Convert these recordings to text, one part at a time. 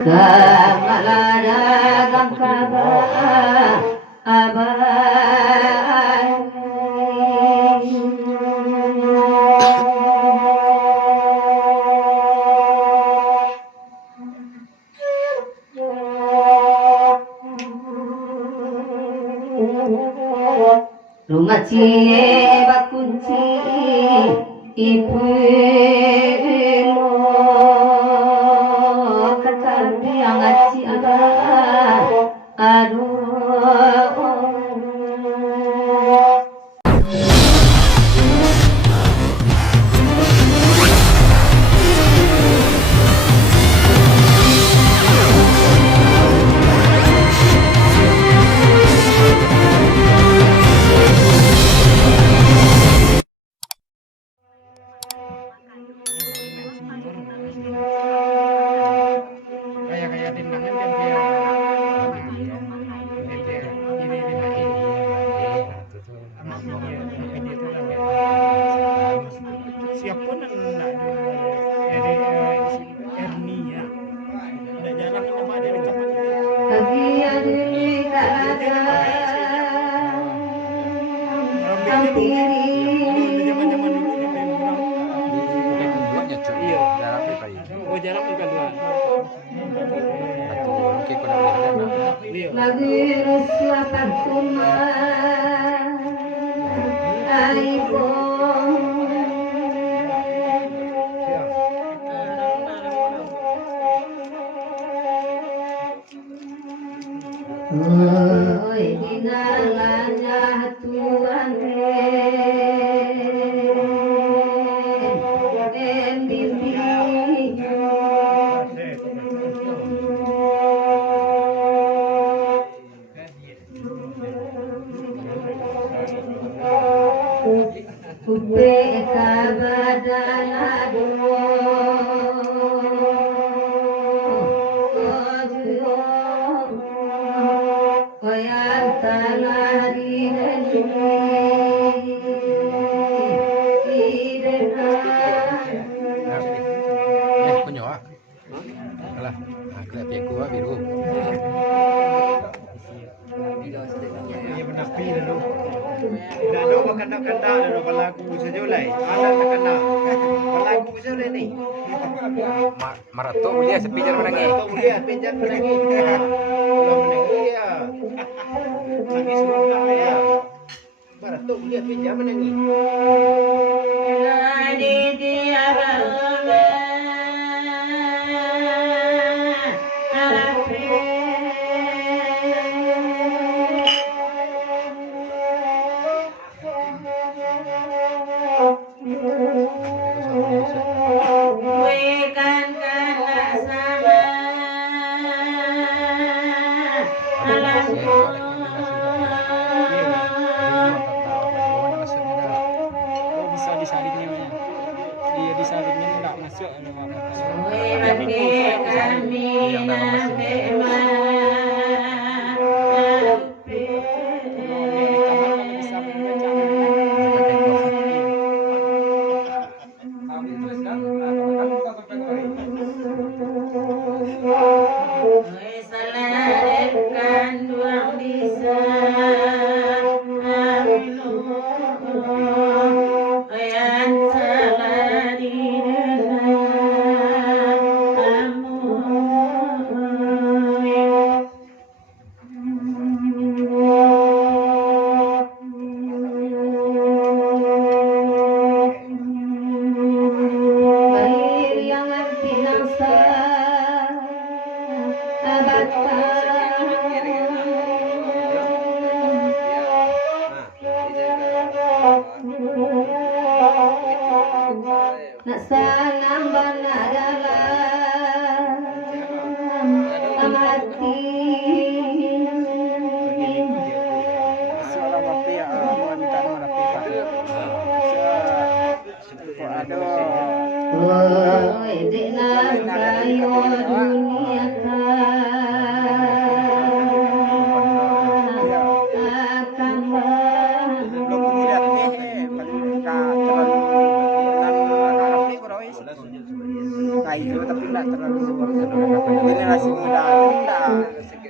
Kamalagang rumah cie bakunci ibu lo kata dia ngaji aduh kayak tindangan kan dia siapapun enggak dari Ernia udah jarang ini Pak dari tempat zaman-zaman dulu oh jarak bukan dua lagi ruslah parfuma aibo oi dinalanya Tuhan Kupe kabadalado ojo koyan talari Alah, kelihatan gua biru. Iya menapi dulu. Dah ada kena-kena dulu kalau aku saja lai. Ada kena. Kalau aku saja ni. Marato boleh sepijar menangi. Marato boleh sepijar menangi. Kalau menangi ya. Menangi semua ya. Marato boleh sepijar menangi. di dia Bisa disalingnya. Dia disalingnya enggak masuk Yang dalam mesin.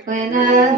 Penanti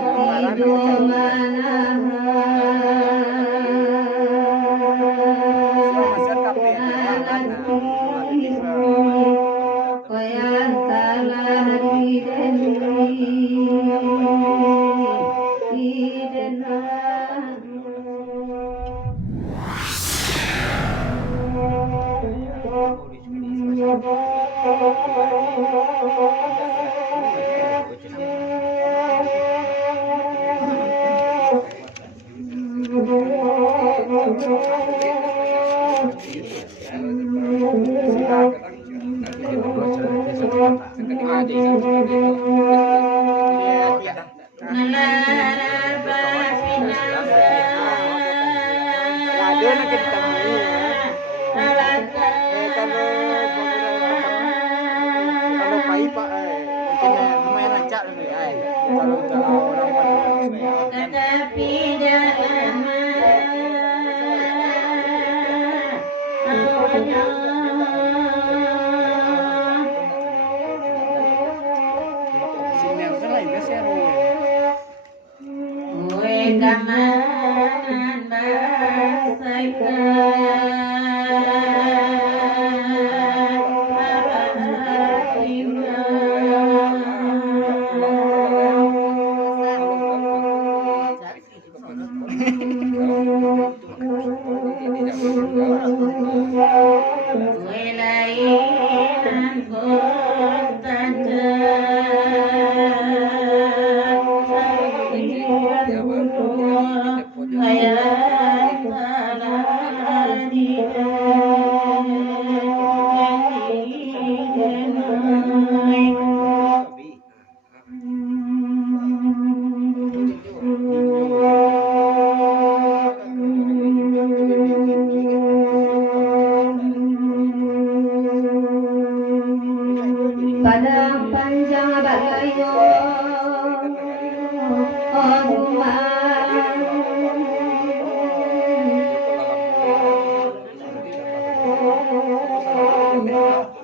Padang panjang balayo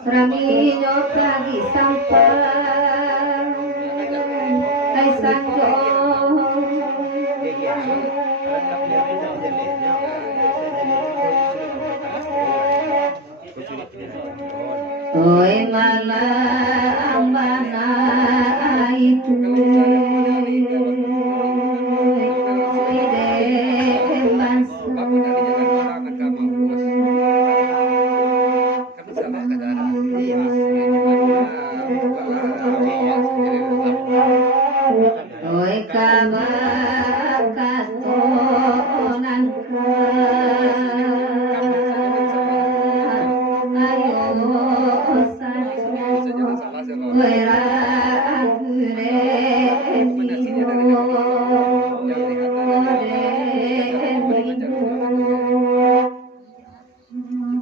Rami nyopagi sampai ay sanjo Oi malam mana itu Oi kabar katonan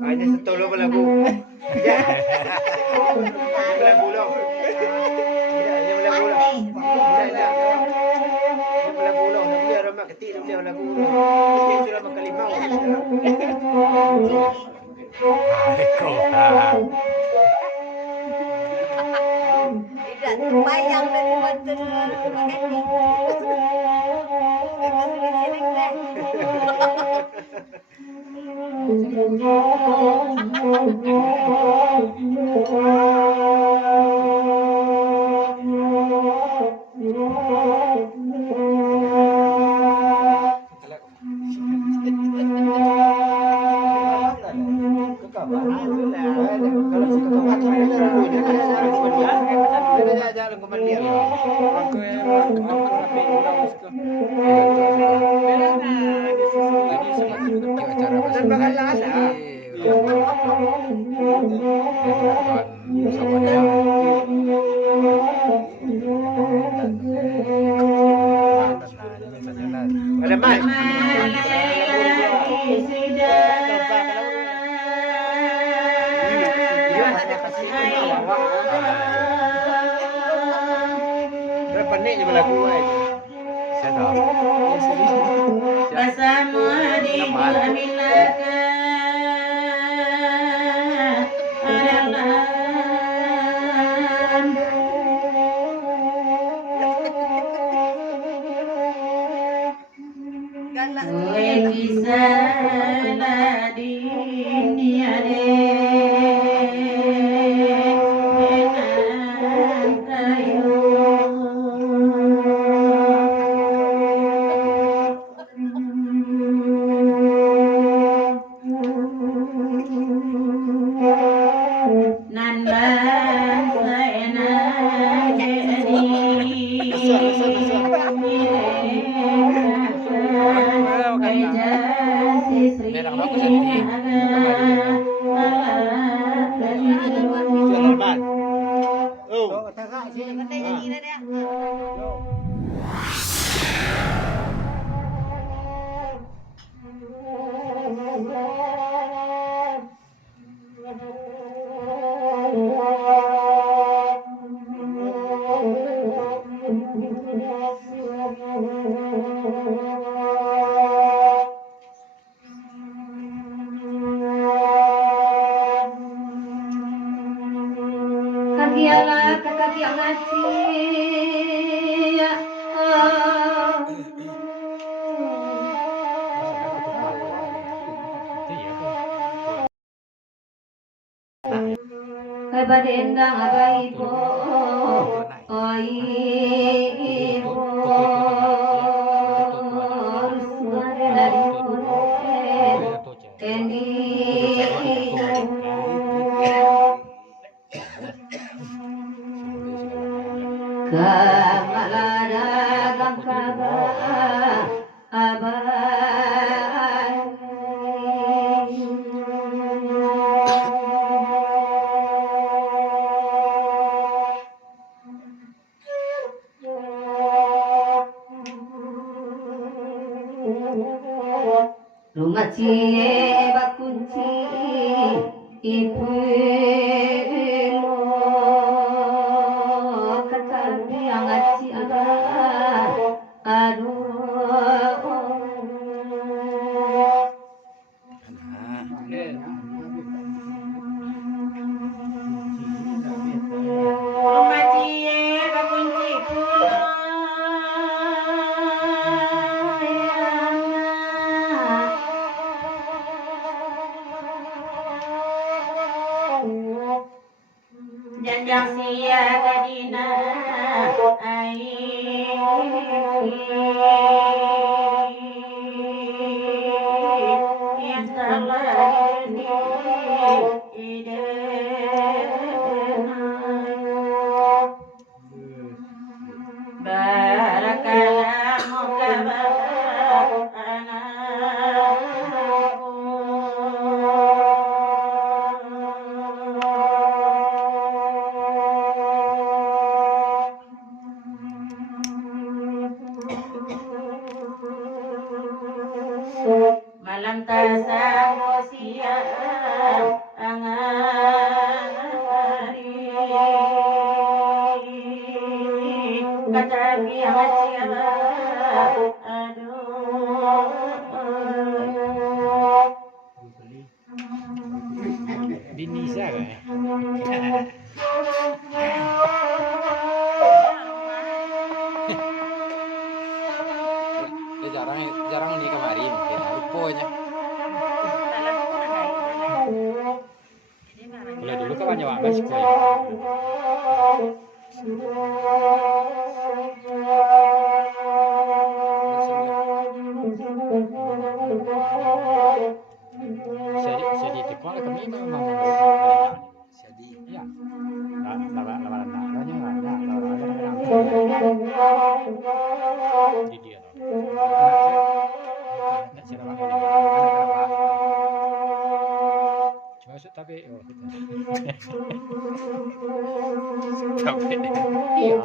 Hanya setolo lagu. Ya. Lagu lo. Ya, lagu lo. Ya. Lagu lo. Dia orang mak kecil dia lagu lo. Dia sudah makan limau. tidak terbayang dari betul Ada mai. Berapa ni je lagu ai? Saya tahu. Bersama di Milaka adalah Oi kisah di dunia menang kayu. Nan bangsa enang jadi Sulaiman. Oh. Kagiala kakak yang ngasih ya. Kabade endang abai po oi po rusmane dari endi kamalada gangkaga rumah cie bakunci ibu lo kata yang ngaci aduh rumah cie bakunci janjang sia kadina yang telah Barakala malam tasang sia angari kata biar siapa aduh Binisa kan? Dia jarang nih kemari mungkin lupa aja. Kalau dulu kan banyak banget sekolah. Jadi itu kalau kami memang jadi ya. Di dia. Tapi iya.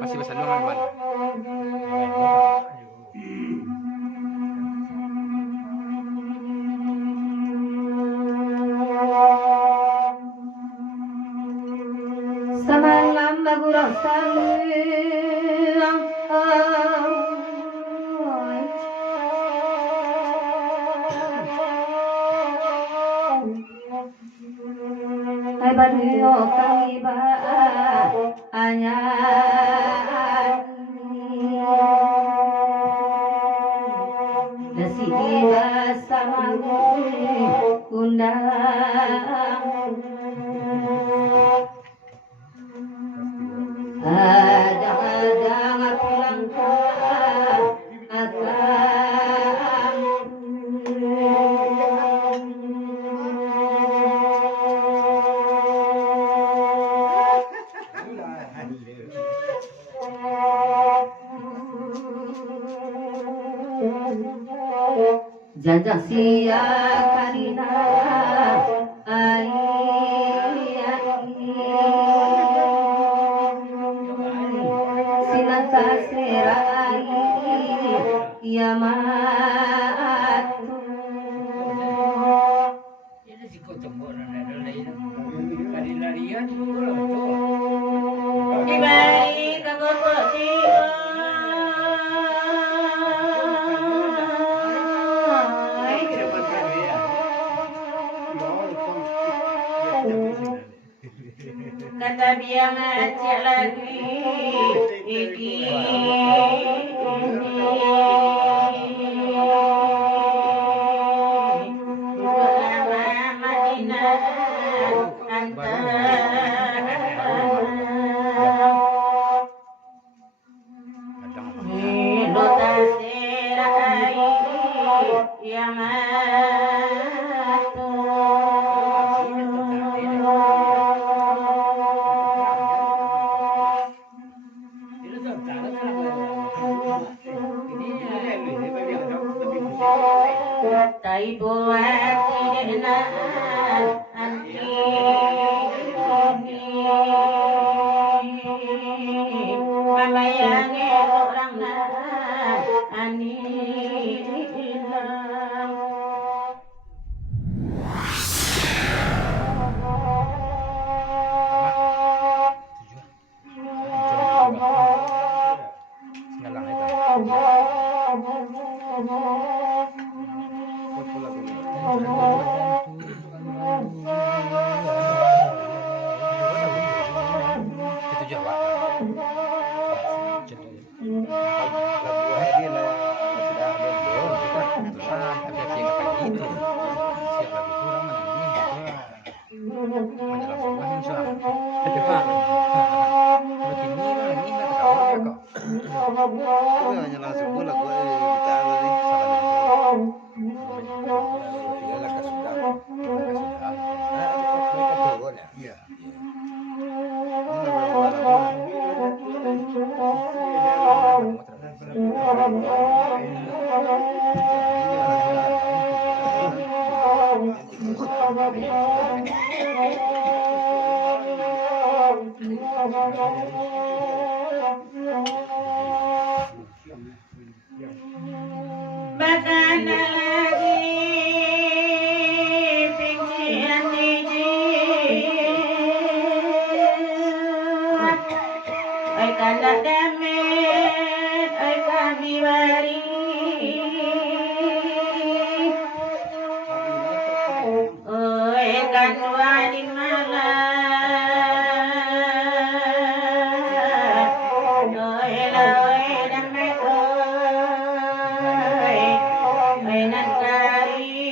Masih bisa luang mana? Samalam bagurang sayang bario kami ba hanya nasi sama undang ada pulang Jajah sia karina sinanta serai yamatu Ini si kocok ada lain. Kali larian pulang tu. dibari kamu peti kata biang aja lagi iki Tay buat tidak nanti mama yang orang ani hanya langsung bola gue bicara nih iya Bahkan lagi pikiran ay kanda damit ay kamiwari ay kanwa di malam ay laway damit ay nagkari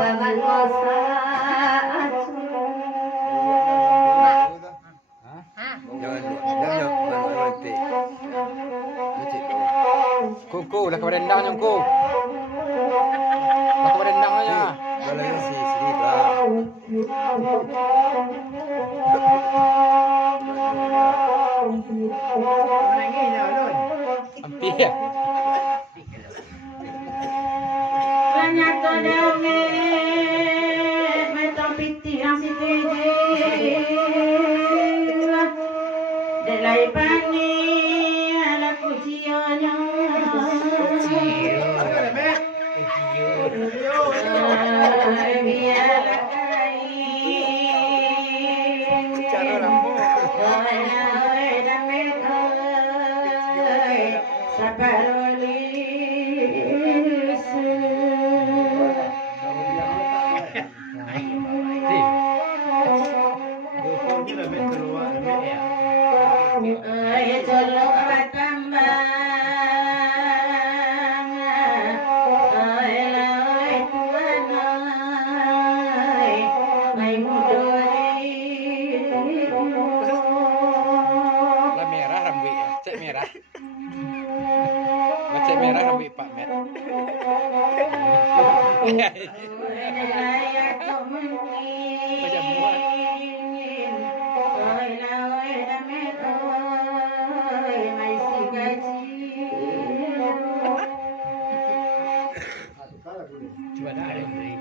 Bamangosa Ku lah kepada rendang yang ku. Lah kepada rendang aja. Lagi dah Lun. Hampir ya. banyak kodame metong piti ang sitiji delay pani ala kucionya biala kai Cara rambut. Ini lah met keluar met ya. Lah merah rambut ya. Cek merah. Cek merah rambut Pak Met. Coba dah ada yang beli.